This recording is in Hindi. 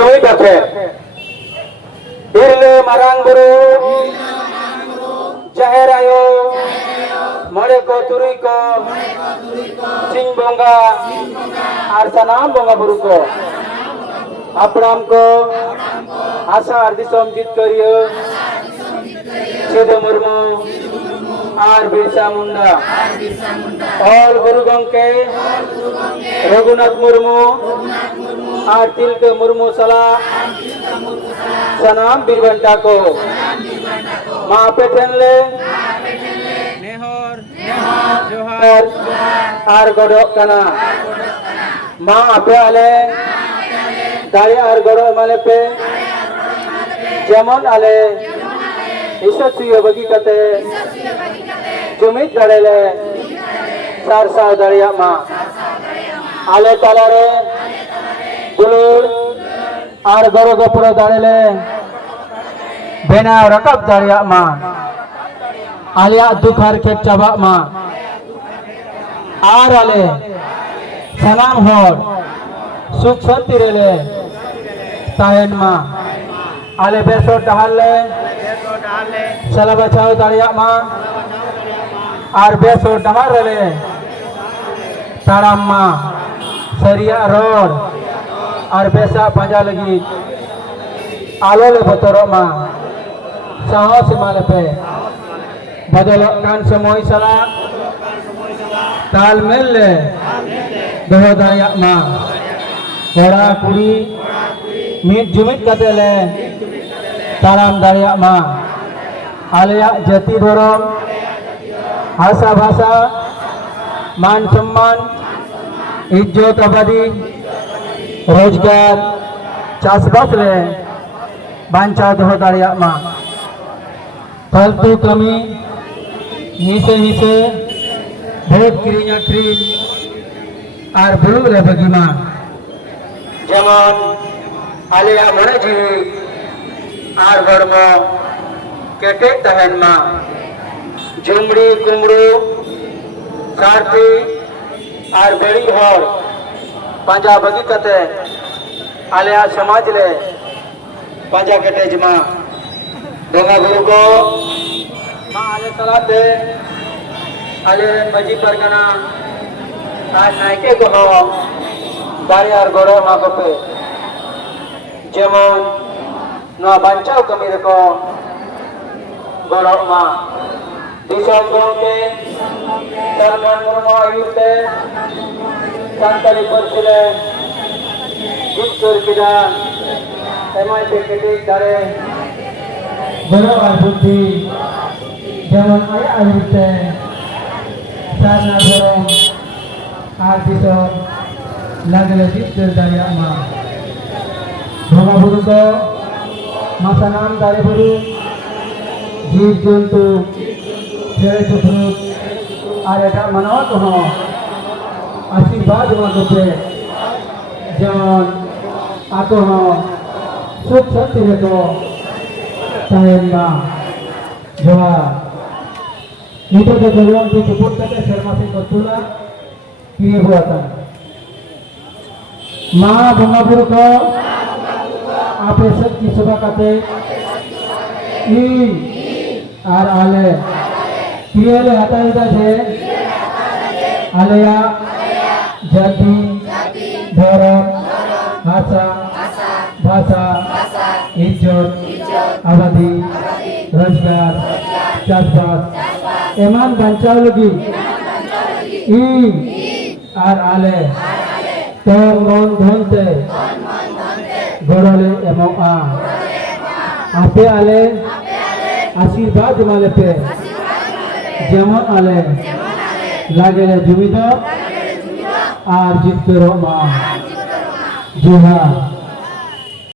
jui kate birle marang buru jaher ayo mole ko turui ko sing bonga ar sanam bonga buru ko apram ko asa ardisom jit kariyo Sido Murmu আর বিরসা মুন্ডা और गुरु गंके रघुनाथ मुर्मू और तिलक मुर्मू सला सनाम बीरबंटा को माँ पे ठनले नेहर जोहर और गडो कना माँ पे आले दाड़ी और गडो माले पे जेमन आले ईश्वर सुयो बगी कते जुमित गड़ेले सार साव दरिया मा आले तालारे दुलुर आर गरो गपुरो दाड़ेले बेना रकब दरिया मा आलिया दुखार के चबा मा आर आले सनाम होर सुख शांति रेले तायन मा आले बेसो डहाले सला बचाओ दरिया मा আর বেসো ডাহার রে তারাম্মা সরিয়া রোড আর বেসা পাঁজা লাগি আলো লে বতরমা সাহস মালে পে বদল কান সময় সালা তালমেল লে দহদায়া মা ওরা কুড়ি মিট জুমিট কাতে লে তারাম দারিয়া মা আলিয়া জাতি ধরম भाषा भाषा मान सम्मान इज्जत आबादी रोजगार चाषबास ले बांचा दो दाड़िया मा फालतू कमी हिसे हिसे भोट किरिंग आखिरिंग और बुलू ले बगी मा जेमन आलिया मने जीवी और बड़मो केटे तहन मा जुमड़ी कुमड़ू सारथी और बड़ी हर पांजा बगी कते आलिया समाज ले पांजा कटे जमा बोंगा बुरु को माँ आले सलाते आले मजी परगना आज नायके को हो दारे और गोड़े माँ को पे जेमन ना बंचाओ कमी रखो गोड़ो माँ दिशा गंगे सरमन मुर्मू आयुते संतली परसिले जितुर किदा एमाय पे केटे दारे बड़ा बुद्धि जेमन आय आयुते सारना धरम आदिसो लागले जितुर दारिया मा भोगा बुरु को मासानाम दारे बुरु जीव जंतु चेरे चुपड़ुक और एटा मानव को आशीर्वाद मागोते जेमन आको सुख शांति रेको तायन मा जोहा नितो के जरूरत की चुपुट कते शर्मा से कतुला किए हुआ था माँ बंगापुर को आपे सब की सभा कते ई और आले पियले हताइदा छे आलिया जाति धर्म भाषा भाषा इज्जत आबादी रोजगार चाषबास एमान बंचाव लगी ई और आले तो मन धनते गड़ले एमं आ आपे आले आशीर्वाद माले पे जेमन आले लागेले जुमिदा और जितरो मा जुहा।